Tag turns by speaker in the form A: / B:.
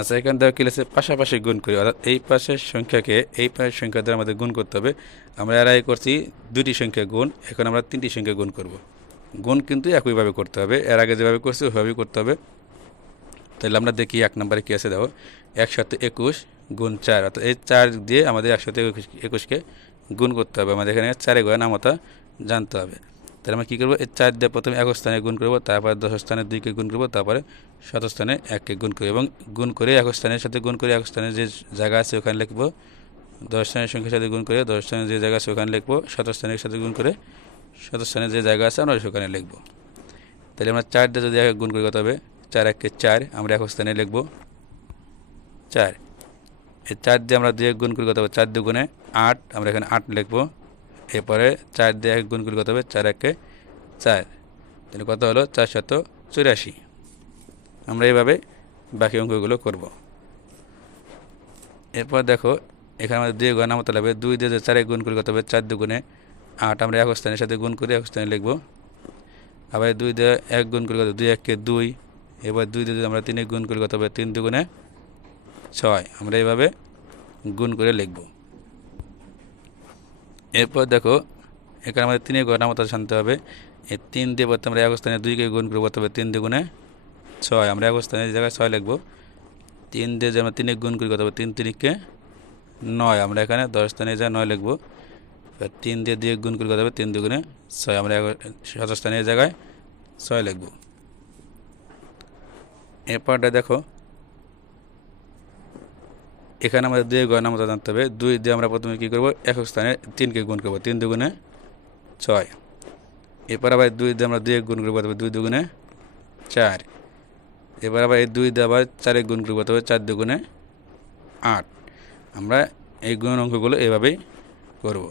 A: আচ্ছা এখানে দেওয়া কি আছে পাশাপাশি গুণ করি, অর্থাৎ এই পাশের সংখ্যাকে এই পাশের সংখ্যা দ্বারা আমাদের গুণ করতে হবে। আমরা এর আগে করছি দুটি সংখ্যা গুণ, এখন আমরা তিনটি সংখ্যা গুণ করব। গুণ কিন্তু একইভাবে করতে হবে, এর আগে যেভাবে করছি ওইভাবেই করতে হবে। তাহলে আমরা দেখি এক নম্বরে কী আছে, দেখো, একসাথে একুশ গুণ চার, অর্থাৎ এই চার দিয়ে আমাদের একসাথে একুশ, একুশকে গুণ করতে হবে। আমাদের এখানে চারে গয় নামতা জানতে হবে। তাহলে আমরা কী করব? এই চার দিয়ে প্রথমে এক স্থানে গুণ করব, তারপরে দশ স্থানে দুইকে গুণ করব, তারপরে শত স্থানে এককে গুণ করি এবং গুণ করে এক স্থানের সাথে গুণ করে এক স্থানে যে জায়গা আছে ওখানে লিখব, দশ স্থানের সংখ্যার সাথে গুণ করে দশ স্থানে যে জায়গা আছে ওখানে লিখব, শত স্থানের সাথে গুণ করে শত স্থানে যে জায়গা আছে আমরা সেখানে লিখব। তাহলে আমরা চার দিয়ে যদি এক গুণ করি কত হবে? চার একে চার, আমরা এক স্থানে লিখব চার। এই চার দিয়ে আমরা দুই এক গুণ করি কত হবে? চার দুগুণে আট, আমরা এখানে আট লিখব। এরপরে চার দিয়ে এক গুণ করি কত হবে? চার একে চার। তাহলে কত হলো? চারশত চুরাশি। আমরা এইভাবে বাকি অঙ্কগুলো করব। এরপর দেখো, এখানে আমাদের দুই গণনা মতো লাগবে। দুই দিয়ে চারে গুণ করি কত হবে? চার দুগুণে আট। আমরা এক স্থানের সাথে গুণ করে এক স্থানে লিখব। আবার দুই দিয়ে এক গুণ করি কত? দুই এককে দুই। এবার দুই দিয়ে আমরা তিনে গুণ করি কত হবে? তিন দুগুণে ছয়। আমরা এইভাবে গুণ করে লিখব। এরপর দেখো, এখানে আমাদের তিনে গণনা মতো জানতে হবে। এই তিন দিয়ে বলতে আমরা এক স্থানে দুইকে গুণ করব তবে তিন দুগুণে ছয়। আমরা এক স্থানে জায়গায় ছয় লিখব, তিন দিয়ে যে আমরা তিনে গুণ করি কত হবে তিন তিরিকে নয়। আমরা এখানে দশ স্থানে যা নয় লিখব তিন দিয়ে দুই গুণ করি কত হবে তিন দুগুণে ছয়। আমরা শত স্থানে এই জায়গায় ছয় লিখব। এরপরটা দেখো এখানে আমাদের দুই গয়না মতো জানতে হবে। দুই দিয়ে আমরা প্রথমে কী করব? একক স্থানে তিনকে গুণ করব। তিন দুগুণে ছয়। এরপর আবার দুই দিয়ে আমরা দুই এক গুণ করব তবে দুই দুগুণে চার। এবার আবার এই দুই দিয়ে আবার চারে গুণ করব তবে চার দুগুণে আট। আমরা এই গুণ অঙ্কগুলো এভাবেই করব।